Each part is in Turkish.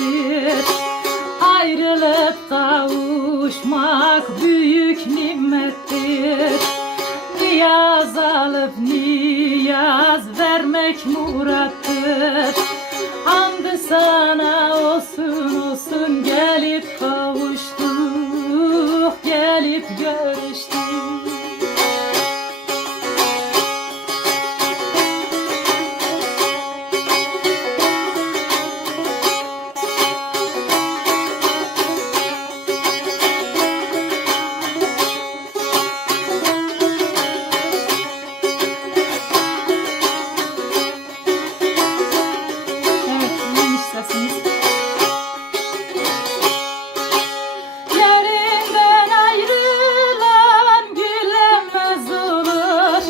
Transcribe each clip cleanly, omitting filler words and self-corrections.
nimettir. Ayrılıp kavuşmak büyük nimettir. Niyaz alıp niyaz vermek murattır. Hamd sana olsun olsun, gelip kavuştuk, gelip görüştük. Yerinden ayrılan gülemez olur,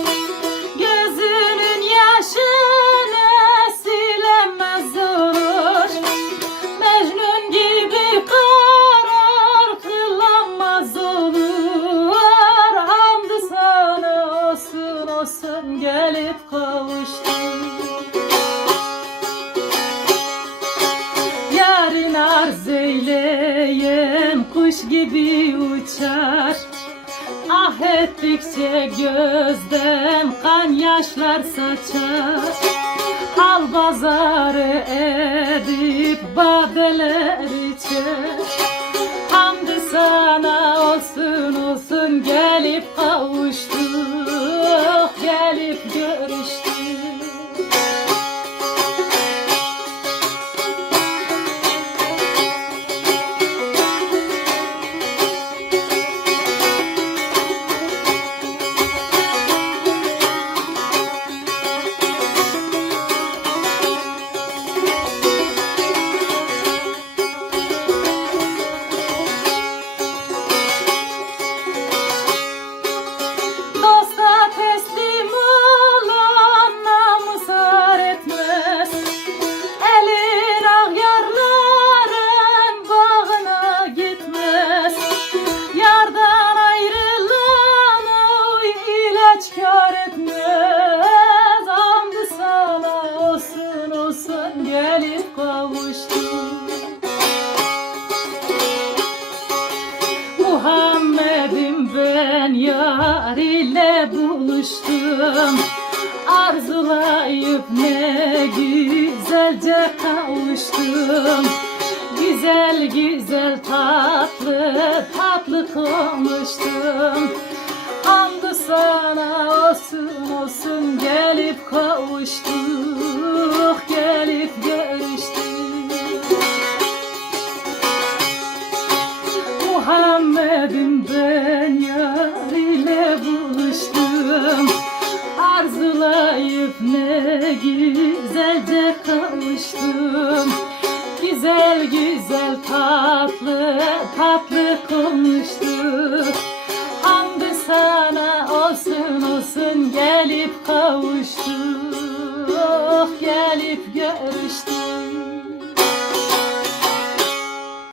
gözünün yaşını silemez olur. Mecnun gibi karar kılamaz olur. Hamd sana olsun olsun, gelip kavuştum. Yarın arz eyleyen kuş gibi uçar. Ah ettikçe gözden kan yaşlar saçar. Hal bazarı edip badeler içer. Hamd sana olsun olsun, gelip kavuştuk, gelip görüştük. Gelip kavuştum. Muhammed'im ben yar ile buluştum. Arzulayıp ne güzelce kavuştum. Güzel güzel tatlı tatlı konuştum. Hamd sana olsun olsun, gelip kavuştuk, gelip görüştük. Muhammed'im ben yar ile buluştum. Arzulayıp ne güzelce kavuştum. Güzel güzel tatlı tatlı konuştuk. Hamd sana olsun olsun, gelip kavuştuk, gelip görüştük.